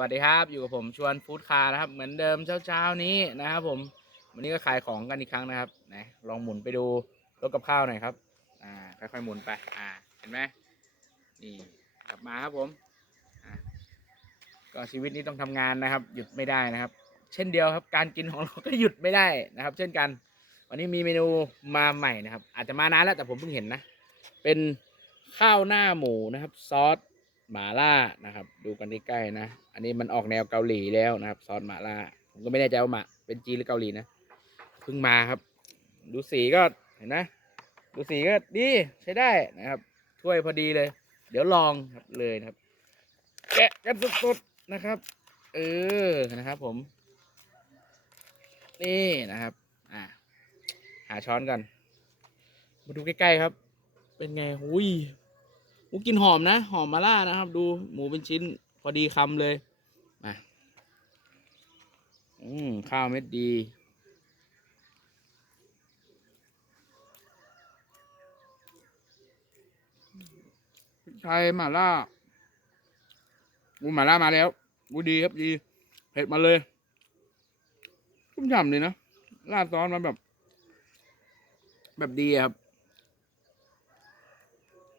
วัสดีครับ อยู่กับผมชวนฟู้ดคาร์นะครับ เหมือนเดิมเช้าๆนี้นะครับ ผมวันนี้ก็ขายของกันอีกครั้งนะครับนะลองหมุนไปดูรถกับข้าวหน่อยครับอ่าค่อยๆหมุนไปอ่าเห็นไหมนี่กลับมาครับผมอ่าก็ชีวิตนี้ต้องทำงานนะครับ หยุดไม่ได้นะครับ เช่นเดียวครับ การกินของเราก็หยุดไม่ได้นะครับ เช่นกัน วันนี้มีเมนูมาใหม่นะครับ อาจจะมานานแล้วแต่ผมเพิ่งเห็นนะ เป็นข้าวหน้าหมูนะครับ ซอส หมาล่านะครับ ดูกันใกล้ๆนะ อันนี้มันออกแนวเกาหลีแล้วนะครับ ซอสหมาล่า ผมก็ไม่แน่ใจว่าหมาเป็นจีนหรือเกาหลีนะ เพิ่งมาครับ ดูสีก็เห็นนะ ดูสีก็ดีใช้ได้นะครับ ถ้วยพอดีเลย เดี๋ยวลองครับเลยนะครับ แกะกันสดๆนะครับ เออ นะครับผม นี่นะครับ อ่าหาช้อนกัน มาดูใกล้ๆครับ เป็นไงหุย หมูกินหอมนะ หอมมาล่านะครับ ดูหมูเป็นชิ้นพอดีคำเลยมาอืมข้าวเม็ดดีไทยหมาล่าอูหมาล่ามาแล้วอูดีครับดีเผ็ดมาเลยชุ่มฉ่ำเลยนะราดซอสมาแบบ แบบดีครับ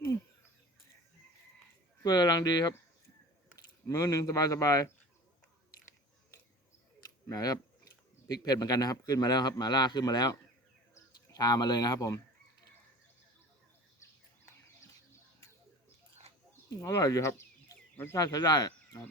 อืม เพื่อกำลังดีครับ มื้อหนึ่งสบายสบายแหมครับพริกเผ็ดเหมือนกันนะครับ ขึ้นมาแล้วครับหม่าล่าขึ้นมาแล้ว ชามาเลยนะครับผมอร่อยอยู่ครับรสชาติใช้ได้นะ